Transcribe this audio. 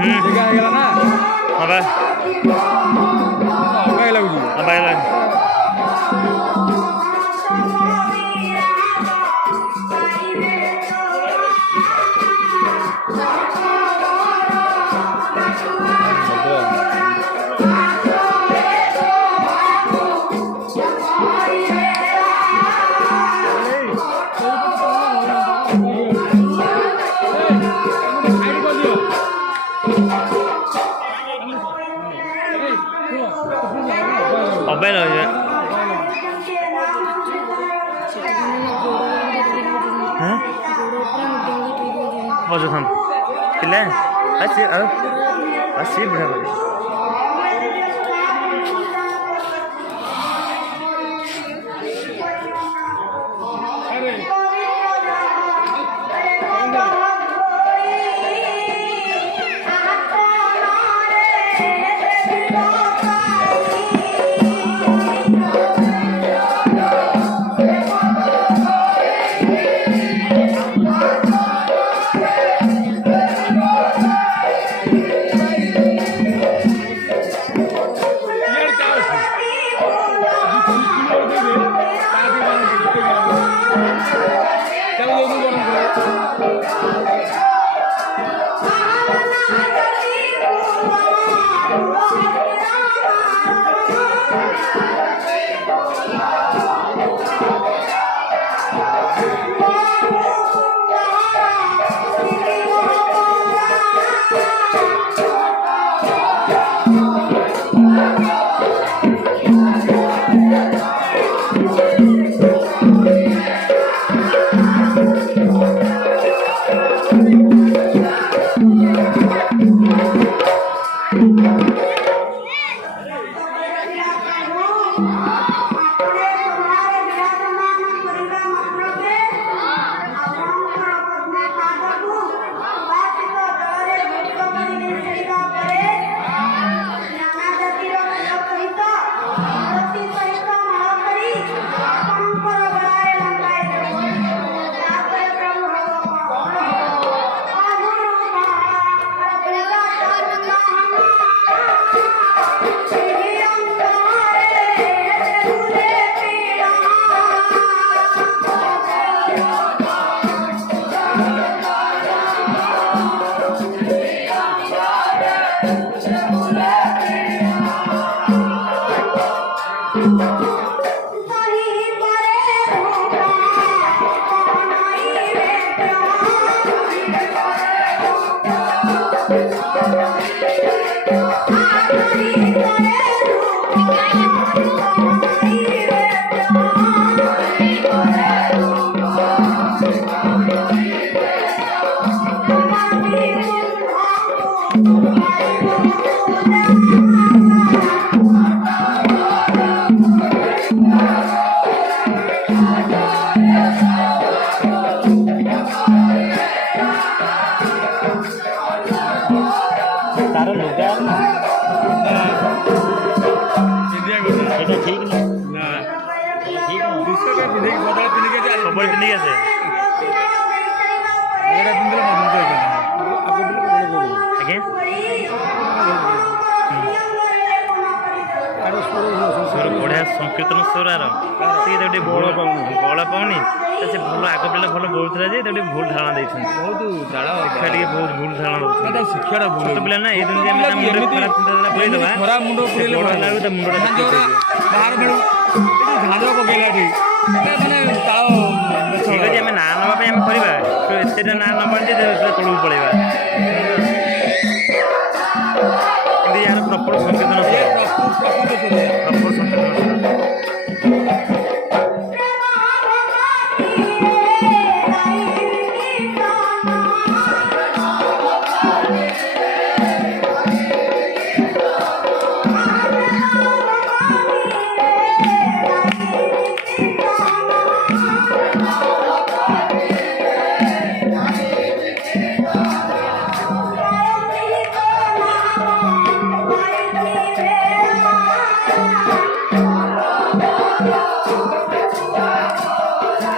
ହେଇଗଲା ନା ହଁ ବା ଅବାଗିଆ ଲାଗୁଛି ଅବାଗିଆ ଲାଗୁଛି। ଅବାଗିଆ ଲାଗୁଛି ବଜୁଥାନ୍ତୁ ପିଲା ସିଏ ଆଉ ସିଏ ବୁଢ଼ା ବଢ଼ିଆ बढ़िया संकीर्तन स्वरार सी बल पाऊनी से भल आग पिला भल बोलता जे भूल धारणा देते बहुत भूल धारणा शिक्षा छोट पिला ना ये खराब चिंता खराब मुंड ठीक अच्छे आम ना नापी आम करवा एत ना नबा तौक पलैया यार प्रॉपर संकीर्तन प्रॉपर संकीर्तन